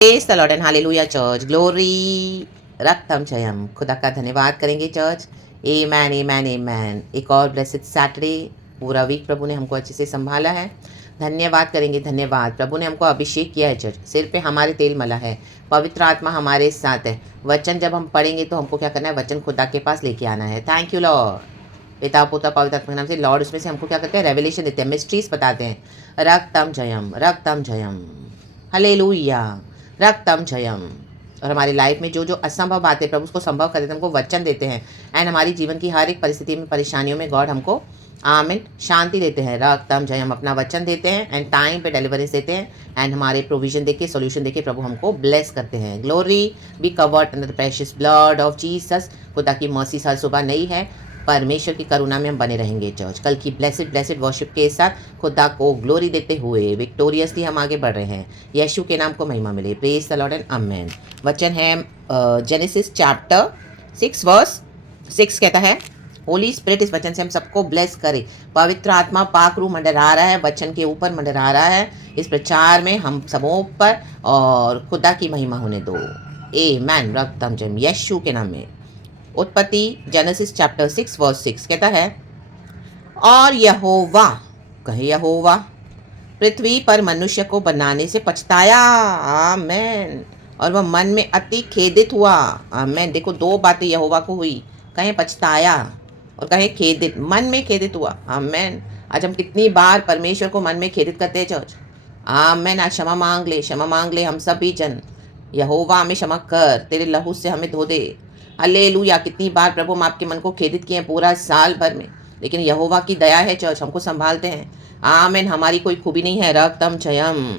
Praise the Lord and hallelujah church, glory, रक्तम जयम। खुदा का धन्यवाद करेंगे चर्च। आमेन आमेन आमेन। एक और ब्लेसेड सैटरडे, पूरा वीक प्रभु ने हमको अच्छे से संभाला है। धन्यवाद करेंगे, धन्यवाद। प्रभु ने हमको अभिषेक किया है चर्च, सिर पे हमारे तेल मला है, पवित्र आत्मा हमारे साथ है। वचन जब हम पढ़ेंगे तो हमको क्या करना है, वचन खुदा के पास लेके आना है। Thank you Lord. पिता पुत्र पवित्र आत्मा के नाम से लॉर्ड उसमें से हमको क्या करते हैं, रेवलेशन देते हैं, मिस्ट्रीज बताते हैं। रक्तम जयम, रक्तम जयम, हालेलुया, रक्तम जयम। और हमारी लाइफ में जो जो असंभव बातें प्रभु उसको संभव कर देते हैं, हमको वचन देते हैं। एंड हमारी जीवन की हर एक परिस्थिति में, परेशानियों में गॉड हमको आमीन शांति देते हैं। रक्तम जयम, अपना वचन देते हैं एंड टाइम पे डिलीवरेंस देते हैं। एंड हमारे प्रोविजन देके, सॉल्यूशन देके प्रभु हमको ब्लेस करते हैं। Glory be covered under the precious blood of Jesus. खुदा की मर्सी हर सुबह नई है। परमेश्वर की करुणा में हम बने रहेंगे चर्च। कल की ब्लेसिड ब्लेसिड वर्शिप के साथ खुदा को ग्लोरी देते हुए विक्टोरियसली हम आगे बढ़ रहे हैं। यीशु के नाम को महिमा मिले। प्रेज द लॉर्ड एंड आमेन। वचन है जेनेसिस चैप्टर 6 वर्स 6 कहता है, होली स्पिरिट इस वचन से हम सबको ब्लेस करे। पवित्र आत्मा पाक रूह मंडरा रहा है, वचन के ऊपर मंडरा रहा है इस प्रचार में हम सबों पर, और खुदा की महिमा होने दो। आमेन। रक्तम जयम, यीशु के नाम में। उत्पत्ति जेनेसिस चैप्टर 6 वर्स 6 कहता है, और यहोवा, कहे यहोवा, पृथ्वी पर मनुष्य को बनाने से पछताया। आमेन। और वह मन में अति खेदित हुआ। आमेन। देखो, दो बातें यहोवा को हुई, कहे पछताया और कहे खेदित, मन में खेदित हुआ। आमेन। आज हम कितनी बार परमेश्वर को मन में खेदित करते हैं चर्च। आमेन। आज क्षमा मांग ले, क्षमा मांग ले हम सभी जन। यहोवा हमें क्षमा कर, तेरे लहू से हमें धो दे। हालेलुया। कितनी बार प्रभु हम आपके मन को खेदित किए हैं पूरा साल भर में, लेकिन यहोवा की दया है चर्च, हमको संभालते हैं। आमेन। हमारी कोई खूबी नहीं है। रक्तम जयम,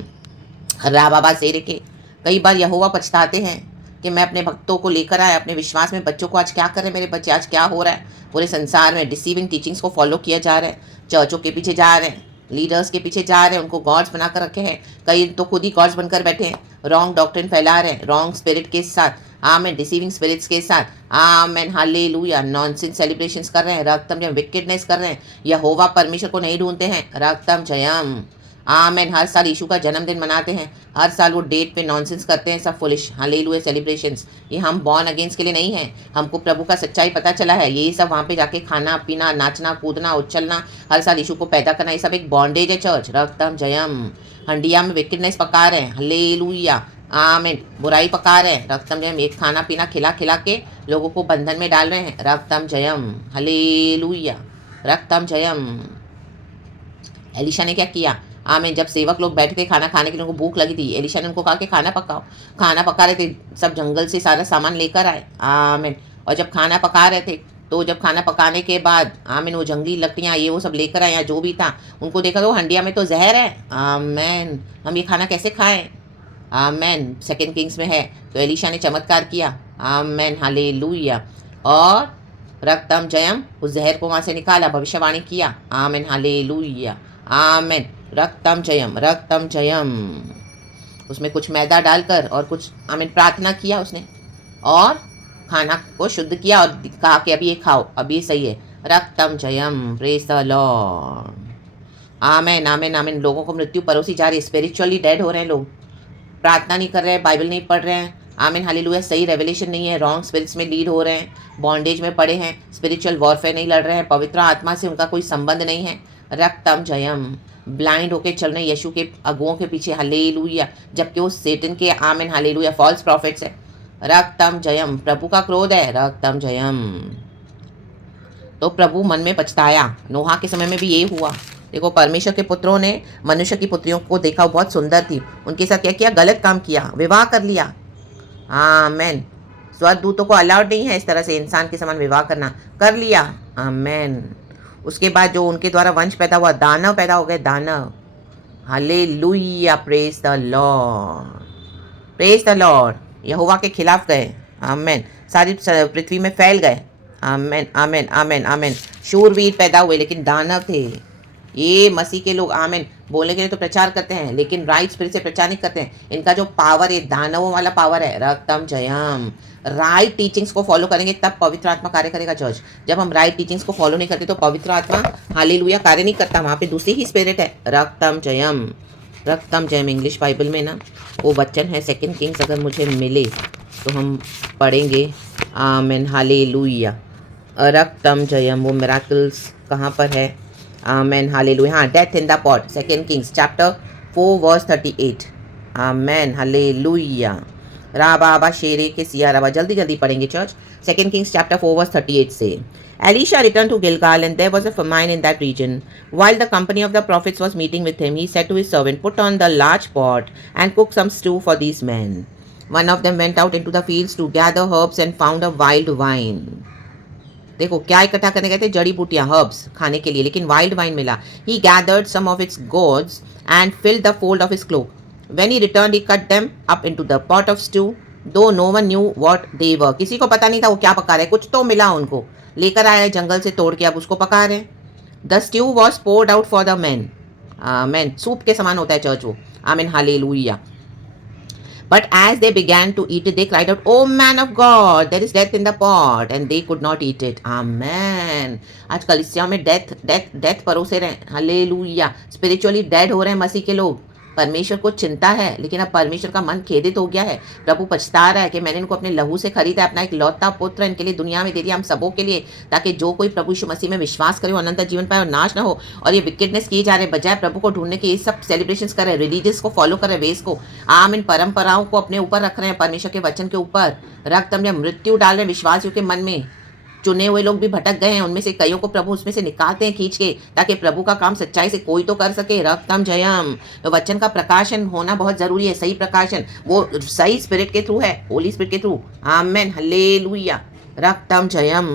रा बाबा शेर के। कई बार यहोवा पछताते हैं कि मैं अपने भक्तों को लेकर आया, अपने विश्वास में बच्चों को, आज क्या कर रहे हैं मेरे बच्चे, आज क्या हो रहा है पूरे संसार में। डिसीविंग टीचिंग्स को फॉलो किया जा रहा है, चर्चों के पीछे जा रहे हैं, लीडर्स के पीछे जा रहे हैं, उनको गॉड्स बनाकर रखे हैं। कई तो खुद ही गॉड्स बनकर बैठे हैं, रॉन्ग डॉक्ट्रिन फैला रहे हैं, रॉन्ग स्पिरिट के साथ। आमेन। डिसीविंग स्पिरिट्स के साथ। आमेन। हालेलुया। नॉनसेंस सेलिब्रेशंस कर रहे हैं, रक्तम जयम, विकेडनेस कर रहे हैं। यहोवा परमेश्वर को नहीं ढूंढते हैं। रक्तम जयम। आमेन। हर साल यीशु का जन्मदिन मनाते हैं, हर साल वो डेट पे नॉनसेंस करते हैं, सब फुलिश हालेलुया सेलिब्रेशंस। ये हम बॉर्न अगेंस्ट के लिए नहीं है, हमको प्रभु का सच्चाई पता चला है। ये सब वहाँ पे जाके खाना पीना, नाचना कूदना, उछलना, हर साल यीशु को पैदा करना, ये सब एक बॉन्डेज है चर्च। रक्तम जयम। हंडिया में विकेडनेस पका रहे हैं। हालेलुया। आमेन। बुराई पका रहे हैं। रक्तम जयम। एक खाना पीना खिला खिला के लोगों को बंधन में डाल रहे हैं। रक्तम जयम। हालेलुया। रक्तम जयम। एलिशा ने क्या किया? आमीन। जब सेवक लोग बैठे थे खाना खाने के लिए, उनको भूख लगी थी, एलिशा ने उनको कहा कि खाना पकाओ। खाना पका रहे थे, सब जंगल से सारा सामान लेकर आए। आमीन। और जब खाना पका रहे थे, तो जब खाना पकाने के बाद आमीन वो जंगली लकड़ियाँ ये वो सब लेकर आए, या जो भी था, उनको देखा तो हंडिया में तो जहर है। आमीन। हम ये खाना कैसे खाएं? आमीन। सेकंड किंग्स में है। तो एलिशा ने चमत्कार किया। आमीन। हालेलुया। और रक्तम जयम, उस जहर को वहाँ से निकाला, भविष्यवाणी किया। आमीन। हालेलुया। आमीन। रक्तम जयम, रक्तम जयम। उसमें कुछ मैदा डालकर और कुछ आमीन प्रार्थना किया उसने, और खाना को शुद्ध किया और कहा कि अभी ये खाओ, अभी ये सही है। रक्तम जयम। Praise the Lord. Amen amen आमीन। लोगों को मृत्यु परोसी जा रही है, स्पिरिचुअली डेड हो रहे हैं लोग, प्रार्थना नहीं कर रहे हैं, बाइबल नहीं पढ़ रहे हैं। आमीन। हालेलुया। सही रेवलेशन नहीं है, रॉन्ग स्पिरिट्स में लीड हो रहे हैं, बॉन्डेज में पड़े हैं, स्पिरिचुअल वॉरफेयर नहीं लड़ रहे हैं, पवित्र आत्मा से उनका कोई संबंध नहीं है। रक्तम जयम। ब्लाइंड होके चल रहे यीशु के अगुओं के पीछे। हालेलुया। जबकि वो सेटन के आमीन हालेलुया फॉल्स प्रॉफिट्स है। रक्तम जयम। प्रभु का क्रोध है। रक्तम जयम। तो प्रभु मन में पछताया। नोहा के समय में भी ये हुआ। देखो, परमेश्वर के पुत्रों ने मनुष्य की पुत्रियों को देखा, बहुत सुंदर थी, उनके साथ क्या किया? गलत काम किया, विवाह कर लिया। आमेन। स्वर्गदूतों को अलाउड नहीं है इस तरह से इंसान के समान विवाह करना, कर लिया। आमेन। उसके बाद जो उनके द्वारा वंश पैदा हुआ, दानव पैदा हो गए, दानव। Hallelujah. Praise the Lord, praise the Lord. यहोवा के खिलाफ गए। आमेन। सारी पृथ्वी में फैल गए। आमेन आमेन आमेन आमेन। शूरवीर पैदा हुए, लेकिन दानव थे। ये मसीह के लोग आमेन बोलने के लिए तो प्रचार करते हैं, लेकिन राइट स्पिरिट से प्रचार नहीं करते हैं। इनका जो पावर है, दानवों वाला पावर है। रक्तम जयम। राइट टीचिंग्स को फॉलो करेंगे तब पवित्र आत्मा कार्य करेगा चर्च। जब हम राइट टीचिंग्स को फॉलो नहीं करते तो पवित्र आत्मा हालेलुया कार्य नहीं करता, वहाँ पे दूसरी ही स्पिरिट है। रक्तम जयम। रक्तम जयम इंग्लिश बाइबल में ना वो वचन है 2 किंग्स, अगर मुझे मिले तो हम पढ़ेंगे। आमेन हालेलुया। रक्तम जयम वो मिराकल्स कहाँ पर है? Amen hallelujah. हाँ, death in the pot, 2 Kings chapter 4 verse 38। Amen hallelujah. राबा शेरे के सिया रबा, जल्दी जल्दी पढ़ेंगे चर्च। 2 किंग्स चैप्टर 4 वर्स 38 से। Elisha returned to Gilgal, and there was a famine in that region. While the company of the prophets was meeting with him, he said to his servant, "Put on the large pot and cook some stew for these men." One of them went out into the fields to gather herbs and found a wild vine. देखो क्या इकट्ठा करने गए थे? जड़ी बूटियां, herbs खाने के लिए, लेकिन वाइल्ड वाइन मिला। He gathered some of its gourds and filled the fold of his cloak. When he returned, he cut them up into the pot of stew, though no one knew what they were. किसी को पता नहीं था वो क्या पका रहे, कुछ तो मिला उनको, लेकर आए जंगल से तोड़ के, अब उसको पका रहे। The stew was poured out for the men. Amen, soup के समान होता है चर्च वो। Amen hallelujah. But as they began to eat it, they cried out, "Oh man of God, there is death in the pot," and they could not eat it. Amen. आज कलीसिया में death death death परोसे रहे। Hallelujah. Spiritually dead हो रहे हैं मसीह के लोग। परमेश्वर को चिंता है, लेकिन अब परमेश्वर का मन खेदित हो गया है। प्रभु पछता रहा है कि मैंने इनको अपने लहू से खरीदा, अपना एक लौता पुत्र इनके लिए दुनिया में दे दिया, हम सबों के लिए, ताकि जो कोई प्रभु यीशु मसीह में विश्वास करे वो अनंत जीवन पाए और नाश ना हो। और ये विकेटनेस किए जा रहे, बजाय प्रभु को ढूंढने के ये सब सेलिब्रेशंस कर रहे, रिलीजियस को फॉलो कर रहे, वेस को, आम इन परंपराओं को अपने ऊपर रख रहे हैं, परमेश्वर के वचन के ऊपर रक्त में मृत्यु डाल रहे विश्वासियों के मन में। चुने हुए लोग भी भटक गए हैं, उनमें से कईयों को प्रभु उसमें से निकालते हैं खींच के, ताकि प्रभु का काम सच्चाई से कोई तो कर सके। रक्तम जयम, तो वचन का प्रकाशन होना बहुत जरूरी है। सही प्रकाशन वो सही स्पिरिट के थ्रू है, होली स्पिरिट के थ्रू। Amen hallelujah. रक्तम जयम।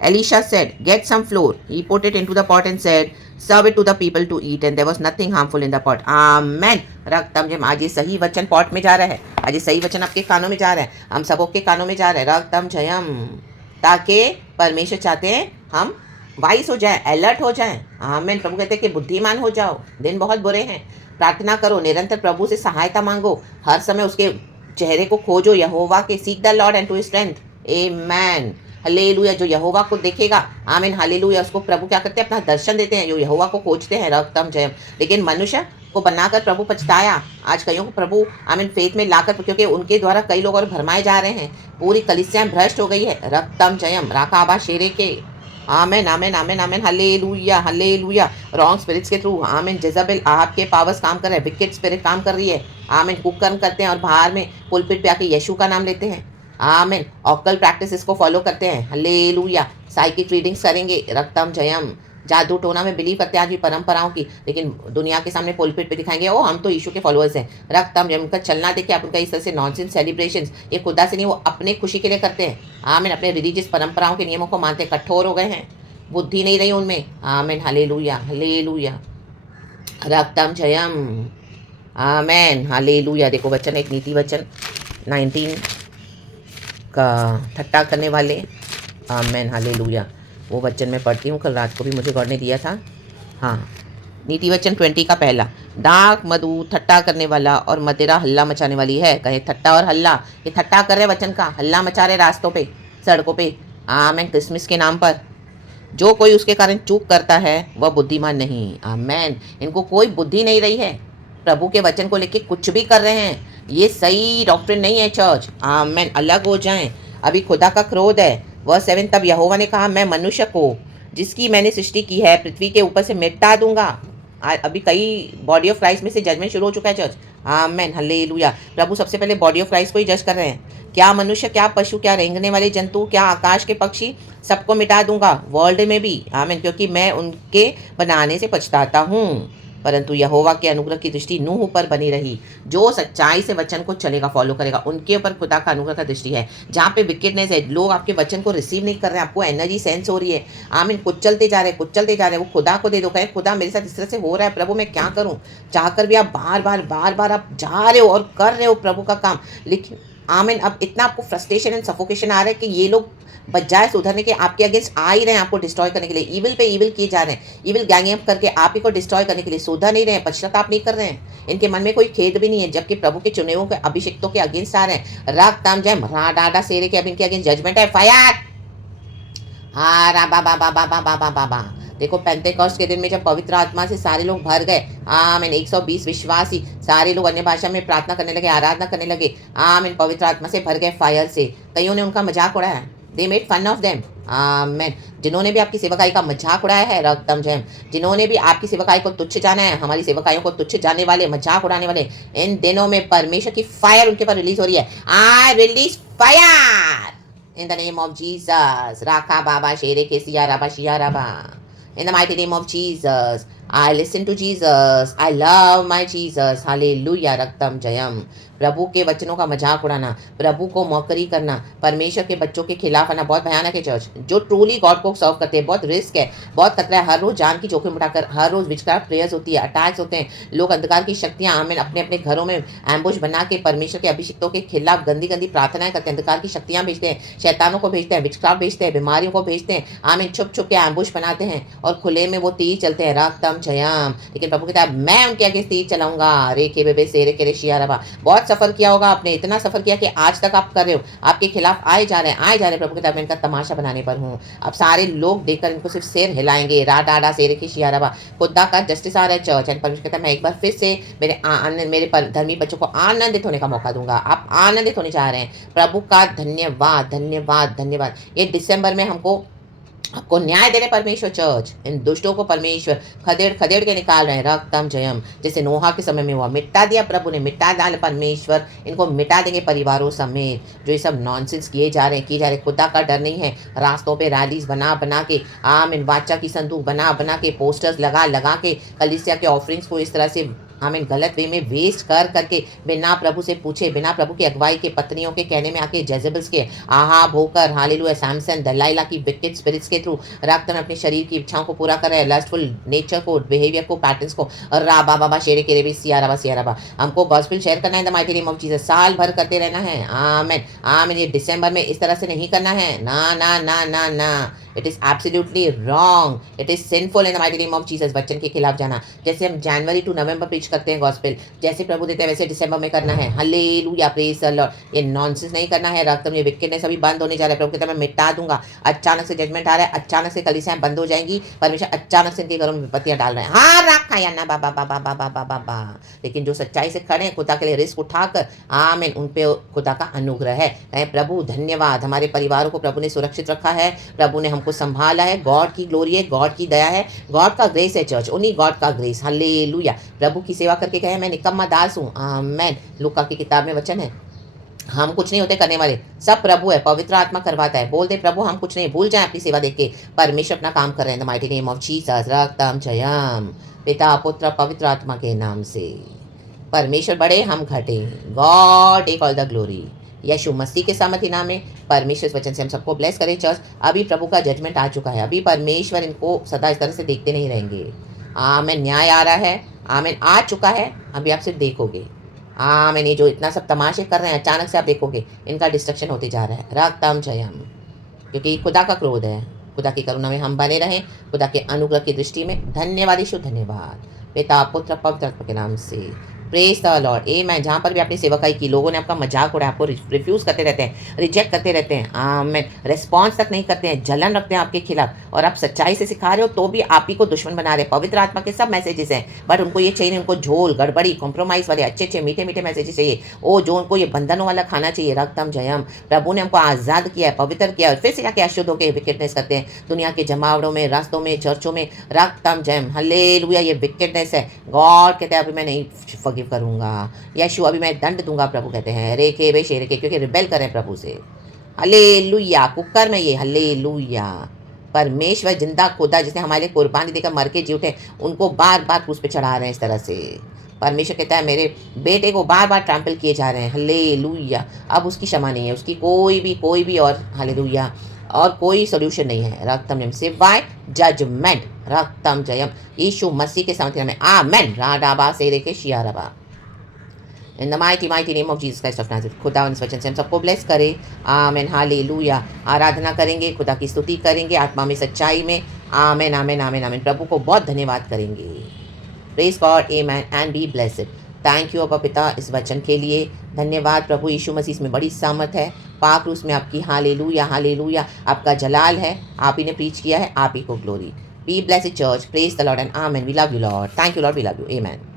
Elisha said, "Get some flour." He put it into the pot and said, "Serve it to the people to eat." And there was nothing harmful in the pot. Amen. रक्तम Jayam. आज ये सही वचन pot में जा रहा है, आज ये सही वचन आपके कानों में जा रहा है, हम सबों के कानों में जा रहा है। रक्तम जयम, ताकि परमेश्वर चाहते हैं हम वाइस हो जाएं, अलर्ट हो जाएं। आमेन। प्रभु कहते हैं कि बुद्धिमान हो जाओ, दिन बहुत बुरे हैं। प्रार्थना करो, निरंतर प्रभु से सहायता मांगो, हर समय उसके चेहरे को खोजो, यहोवा के, seek the Lord and to his strength. Amen hallelujah. जो यहोवा को देखेगा, आमीन हालेलुया, उसको प्रभु क्या करते हैं? अपना दर्शन देते हैं, जो यहोवा को खोजते हैं। रक्तम जयम। लेकिन मनुष्य को बनाकर प्रभु पछताया। आज कईयों को प्रभु आमीन फेथ में लाकर, क्योंकि उनके द्वारा कई लोग और भरमाए जा रहे हैं, पूरी कलीसियां भ्रष्ट हो गई है। रक्तम जयम। राखा आबा शेरे के। Amen amen amen amen hallelujah hallelujah. Wrong spirits के थ्रू आमेन जेजबेल आहब के पावर्स काम कर रहे हैं, विकेट स्पिरिट काम कर रही है। आमेन कुकर्म करते हैं और बाहर में पुलपिट पे आके यीशु का नाम लेते हैं। आमेन ऑकल प्रैक्टिसेस को फॉलो करते हैं। हालेलुया। साइकिक रीडिंग्स करेंगे। रक्तम जयम। जादू टोना में बिलीव करते हैं आज भी परंपराओं की, लेकिन दुनिया के सामने पुलपिट पे दिखाएंगे ओ हम तो यीशु के फॉलोअर्स हैं। रक्तम जयम। उनका चलना देखिए आप, उनका इस तरह से नॉनसेंस सेलिब्रेशंस, ये खुदा से नहीं, वो अपने खुशी के लिए करते हैं। आमीन। अपने रिलीजियस परंपराओं के नियमों को मानते हैं, कठोर हो गए हैं, बुद्धि नहीं रही उनमें। Amen hallelujah hallelujah. रक्तम जयम। Amen hallelujah. देखो वचन, एक नीति वचन 19 का ठट्टा करने वाले। Amen hallelujah. वो वचन मैं पढ़ती हूँ, कल रात को भी मुझे गॉड ने दिया था। हाँ, नीति वचन 20 का पहला। दाग मधु ठट्टा करने वाला और मदिरा हल्ला मचाने वाली है। कहे ठट्टा और हल्ला, ये ठट्टा कर रहे वचन का, हल्ला मचा रहे रास्तों पे, सड़कों पे। आमेन। क्रिसमस के नाम पर जो कोई उसके कारण चूक करता है वह बुद्धिमान नहीं। आमेन। इनको कोई बुद्धि नहीं रही है, प्रभु के वचन को लेके कुछ भी कर रहे हैं, ये सही डॉक्ट्रिन नहीं है चर्च। आमेन। अलग हो जाएं। अभी खुदा का क्रोध है। वर्स 7, तब यहोवा ने कहा, मैं मनुष्य को जिसकी मैंने सृष्टि की है पृथ्वी के ऊपर से मिटा दूंगा। अभी कई बॉडी ऑफ क्राइस्ट में से जजमेंट शुरू हो चुका है चर्च। Amen hallelujah. प्रभु सबसे पहले बॉडी ऑफ क्राइस्ट को ही जज कर रहे हैं। क्या मनुष्य, क्या पशु, क्या रेंगने वाले जंतु, क्या आकाश के पक्षी, सबको मिटा दूंगा वर्ल्ड में भी। आमेन। क्योंकि मैं उनके बनाने से पछताता हूँ, परंतु यहोवा के अनुग्रह की दृष्टि नूह पर बनी रही। जो सच्चाई से वचन को चलेगा, फॉलो करेगा, उनके ऊपर खुदा का अनुग्रह का दृष्टि है। जहाँ पे विकेटनेस है, लोग आपके वचन को रिसीव नहीं कर रहे हैं, आपको एनर्जी सेंस हो रही है, आमीन, कुचलते जा रहे हैं, कुचलते जा रहे हैं, वो खुदा को दे दो। कहे खुदा मेरे साथ इस तरह से हो रहा है, प्रभु मैं क्या करूँ। चाहकर भी आप बार बार आप जा रहे हो और कर रहे हो प्रभु का काम, लेकिन आमीन अब इतना आपको फ्रस्ट्रेशन एंड सफोकेशन आ रहा है कि ये लोग बजाय सुधरने के आपके अगेंस्ट आ ही रहे हैं, आपको डिस्ट्रॉय करने के लिए। ईविल पे ईविल किए जा रहे हैं, ईविल गैंग अप करके आप ही को डिस्ट्रॉय करने के लिए। सुधर नहीं रहे हैं, पश्चाताप नहीं कर रहे हैं, इनके मन में कोई खेद भी नहीं है, जबकि प्रभु के चुने हुए अभिषिक्तों के अगेंस्ट आ रहे हैं। राग ताम जय डाडा सेरे के अब इनके अगेंस्ट जजमेंट है। फायर। हाँ रा बा बा बा बा बा बा बा बा। देखो पेंतेकोस्ट के दिन में जब पवित्र आत्मा से सारे लोग भर गए, आमीन, 120 विश्वासी सारे लोग अन्य भाषा में प्रार्थना करने लगे, आराधना करने लगे, आमीन, पवित्र आत्मा से भर गए फायर से। कईयों ने उनका मजाक उड़ाया, they made fun of them, amen. जिन्होंने भी आपकी सेवकाई का मजाक उड़ाया है, रक्तम जयम, जिन्होंने भी आपकी सेवकाई को तुच्छ जाना है, हमारी सेवकाइयों को तुच्छ जानने वाले, मजाक उड़ाने वाले, इन दिनों में परमेश्वर की फायर उनके पर रिलीज हो रही है। I release fire in the name of Jesus. राखा बाबा शेरे के सिया राबा शिया राबा। In the mighty name of Jesus, I listen to Jesus. I love my Jesus. Hallelujah. रक्तम Jayam. प्रभु के वचनों का मजाक उड़ाना, प्रभु को मौकरी करना, परमेश्वर के बच्चों के खिलाफ आना बहुत भयानक है चर्च। जो ट्रूली गॉड को सर्व करते हैं, बहुत रिस्क है, बहुत खतरा है। हर रोज जान की जोखिम उठाकर हर रोज विचक्राफ्ट प्रेयर्स होती है, अटैक्स होते हैं। लोग अंधकार की शक्तियां आमीन अपने अपने घरों में एम्बुश बना के परमेश्वर के अभिषिक्तों के खिलाफ गंदी गंदी प्रार्थनाएं करते हैं। अंधकार की शक्तियां भेजते हैं, शैतानों को भेजते हैं, विचक्राफ्ट भेजते हैं, बीमारियों को भेजते हैं, आमीन, छुप छुप के एम्बुश बनाते हैं और खुले में वो तीर चलते हैं, रक्तम जयम। लेकिन प्रभु कहता है मैं उनके आगे तीर चलाऊंगा, रेखे बेबे सेरे के रेशिया रबा। बहुत सफर किया होगा आपने, इतना सफर किया कि आज तक आप कर रहे हो, आपके खिलाफ आए जा रहे हैं, आए जा रहे हैं। प्रभु कहता है मैं इनका तमाशा बनाने पर हूँ। अब सारे लोग देखकर इनको सिर्फ सिर हिलाएंगे, रा डाडा सेरे की शिया रबा। खुदा का जस्टिस आ रहा है चर्च एंड परमेश्वर कहता है मैं एक बार फिर से मेरे धर्मी बच्चों को आनंदित होने का मौका दूंगा। आप आनंदित होने जा रहे हैं। प्रभु का धन्यवाद, धन्यवाद, धन्यवाद। ये दिसंबर में आपको न्याय दे रहे परमेश्वर चर्च। इन दुष्टों को परमेश्वर खदेड़ खदेड़ के निकाल रहे हैं, रक्तम जयम। जैसे नोहा के समय में हुआ, मिटा दिया प्रभु ने, मिटा डाल परमेश्वर, इनको मिटा देंगे परिवारों समेत। जो ये सब नॉनसेंस किए जा रहे हैं, खुदा का डर नहीं है। रास्तों पे रैलीज बना बना के, आमीन, वाचा की संदूक बना बना के, पोस्टर्स लगा लगा के, कलीसिया के ऑफरिंग्स को इस तरह से आमीन गलत वे में वेस्ट कर करके, बिना प्रभु से पूछे, बिना प्रभु की अगुवाई के, पत्नियों के कहने में आके, जेजेबल्स के आहाब होकर, हालेलुया, सैमसन दलाइला की विकेट स्पिरिट्स के थ्रू रक्त में अपने शरीर की इच्छाओं को पूरा कर रहे हैं, लस्टफुल नेचर को, बिहेवियर को, पैटर्न्स को। राबा बाबा शेरे के रेबी सिया रबा। हमको गॉस्पेल शेयर करना है the mighty name of Jesus. साल भर करते रहना है, आमीन, आमीन। ये दिसंबर में इस तरह से नहीं करना है, ना ना ना ना ना। It is absolutely wrong, it is sinful in the mighty name of Jesus. Bachchan के खिलाफ जाना, जैसे हम जनवरी टू नवंबर प्रीच करते हैं गॉस्पेल, जैसे प्रभु देते हैं वैसे दिसंबर में करना है। Hallelujah, praise the Lord. ये नॉनसेंस नहीं करना है, रक्तम, ये विकेटनेस अभी बंद होने जा रहा है। प्रभु कहता है मैं मिटा दूंगा। अचानक से जजमेंट आ रहा है, अचानक से कलीसियां बंद हो जाएंगी, परमेश्वर अचानक से इनके घरों में विपत्तियां डाल रहे हैं। हाँ रखा या ना बाबा बाबा बाबा बाबा बा। लेकिन जो सच्चाई से खड़े हैं, खुदा के लिए रिस्क उठाकर, आमीन, उन पे खुदा का अनुग्रह है। प्रभु धन्यवाद, हमारे परिवारों को प्रभु ने सुरक्षित रखा है, प्रभु ने हमको संभाला है। गॉड की ग्लोरी है, गॉड की दया है, गॉड का ग्रेस है चर्च, उन्हीं गॉड का ग्रेस। हालेलुया। प्रभु की सेवा करके कहे मैं निकम्मा दास हूँ, आमीन। लूका की किताब में वचन है, हम कुछ नहीं होते करने वाले, सब प्रभु है, पवित्र आत्मा करवाता है। बोल दे प्रभु हम कुछ नहीं, भूल जाए अपनी सेवा देख के, परमेश्वर अपना काम कर रहे हैं। The mighty name of Jesus, रक्तम जयम। पिता पुत्र पवित्र आत्मा के नाम से। परमेश्वर बड़े, हम घटे। God take all the glory. यीशु मसीह के सामर्थी नाम में परमेश्वर इस वचन से हम सबको ब्लेस करें चर्च। अभी प्रभु का जजमेंट आ चुका है, अभी परमेश्वर इनको सदा इस तरह से देखते नहीं रहेंगे। आमीन, न्याय आ रहा है, आमीन, आ चुका है, अभी आप सिर्फ देखोगे। आमीन। ये जो इतना सब तमाशे कर रहे हैं, अचानक से आप देखोगे इनका डिस्ट्रक्शन होते जा रहा है, रक्तम जयम। क्योंकि खुदा का क्रोध है। खुदा की करुणा में हम बने रहें, खुदा के अनुग्रह की दृष्टि में। धन्यवाद यीशु, धन्यवाद पिता पुत्र पवित्र आत्मा के नाम से। Praise the Lord. आमीन। जहाँ पर भी आपने सेवकाई की, लोगों ने आपका मजाक उड़ाया, आपको रिफ्यूज करते रहते हैं, रिजेक्ट करते रहते हैं, आमीन, रिस्पॉन्स तक नहीं करते हैं, जलन रखते हैं आपके खिलाफ, और आप सच्चाई से सिखा रहे हो तो भी आप ही को दुश्मन बना रहे हैं। पवित्र आत्मा के सब मैसेजेस हैं, बट उनको ये चाहिए, उनको झोल गड़बड़ी कॉम्प्रोमाइज़ वाले अच्छे अच्छे मीठे मीठे मैसेजेस चाहिए। ओ जो उनको ये बंधनों वाला खाना चाहिए, रक्तम जयम। प्रभु ने हमको आज़ाद किया है, पवित्र किया है, फिर से जाके अशुद्ध होकर विकेटनेस करते हैं दुनिया के जमावड़ों में, रास्तों में, चर्चों में, रक्तम जयम। हालेलुया। ये विकेटनेस है। गॉड कहते हैं अभी मैं नहीं फॉरगिव करूँगा, यीशु अभी मैं दंड दूंगा। प्रभु कहते हैं रेखे बे शेरे के, क्योंकि रिबेल करें प्रभु से। हालेलुया। कुकर में ये, हालेलुया। परमेश्वर जिंदा खुदा जिसने हमारे लिए कुर्बानी देकर मर के जी उठे, उनको बार बार क्रूस पे चढ़ा रहे हैं इस तरह से। परमेश्वर कहता है मेरे बेटे को बार बार ट्रैम्पल किए जा रहे हैं, हालेलुया। अब उसकी क्षमा नहीं है, उसकी कोई भी और, हालेलुया, और कोई सोल्यूशन नहीं है, रक्तम जयम, सिवाय जजमेंट, रक्तम जयम। यीशु मसीह के सामर्थ्य में, आमेन। राडाबा सेरे के शिया रबा। In the mighty name of Jesus Christ of Nazareth. खुदा इस वचन से हम सबको ब्लेस करे, आमेन, हालेलुया। आराधना करेंगे, खुदा की स्तुति करेंगे आत्मा में, सच्चाई में, आमेन आमेन आमेन आमेन। प्रभु को बहुत धन्यवाद करेंगे। Praise God, amen and be blessed. Thank you अब्बा पिता इस वचन के लिए, धन्यवाद प्रभु। यीशु मसीह में बड़ी सामर्थ है, पाक क्रूस में आपकी, हालेलुया हालेलुया। आपका जलाल है, आप ही ने प्रीच किया है, आप ही को glory. Be blessed, church. Praise the Lord and amen. We love you, Lord. Thank you, Lord. We love you. Amen.